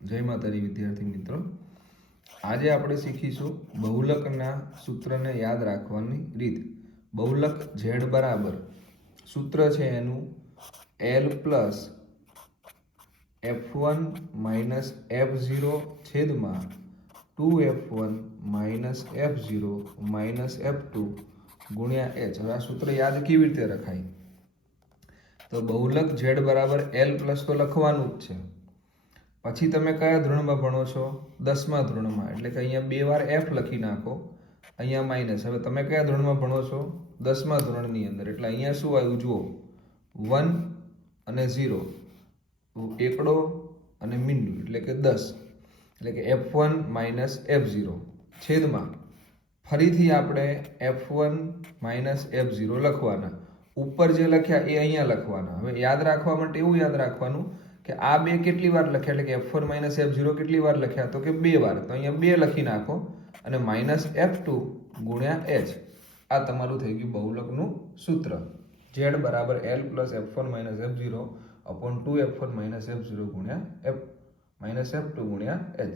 જય માતાજી વિદ્યાર્થી મિત્રો, આજે આપણે શીખીશું બહુલકના સૂત્રને યાદ રાખવાની રીત. બહુલક ઝેડ બરાબર સૂત્ર છે એનું L plus F1 minus F0 છેદમાં 2F1 minus F0 minus F2 ગુણ્યા H. હવે આ સૂત્ર યાદ કેવી રીતે રખાય? તો બહુલક ઝેડ બરાબર L પ્લસ તો લખવાનું જ છે. પછી તમે કયા ધોરણમાં ભણો છો? 10મા ધોરણમાં. એટલે કે અહીંયા 2 વાર F લખી નાખો, અહીંયા માઇનસ. હવે તમે કયા ધોરણમાં ભણો છો? 10મા ધોરણની અંદર. એટલે અહીંયા શું આવ્યું જુઓ, 1 અને 0, એકડો અને મીંડું એટલે કે 10, એટલે કે F1 માઇનસ F0 છેદમાં ફરીથી આપણે F1 માઇનસ F0 લખવાના. ઉપર જે લખ્યા એ અહીંયા લખવાના. હવે યાદ રાખવા માટે એવું યાદ રાખવાનું કે આ બે કેટલી વાર લખ્યા, એટલે કે F1 માઇનસ F0 કેટલી વાર લખ્યા? તો કે 2 વાર. તો અહીંયા 2 લખી નાખો અને માઇનસ F2 ગુણ્યા H. આ તમારું થઈ ગયું બહુલકનું સૂત્ર. Z બરાબર L plus F1 minus F0 upon 2F1 minus F0 ગુણ્યા F માઇનસ F2 ગુણ્યા H.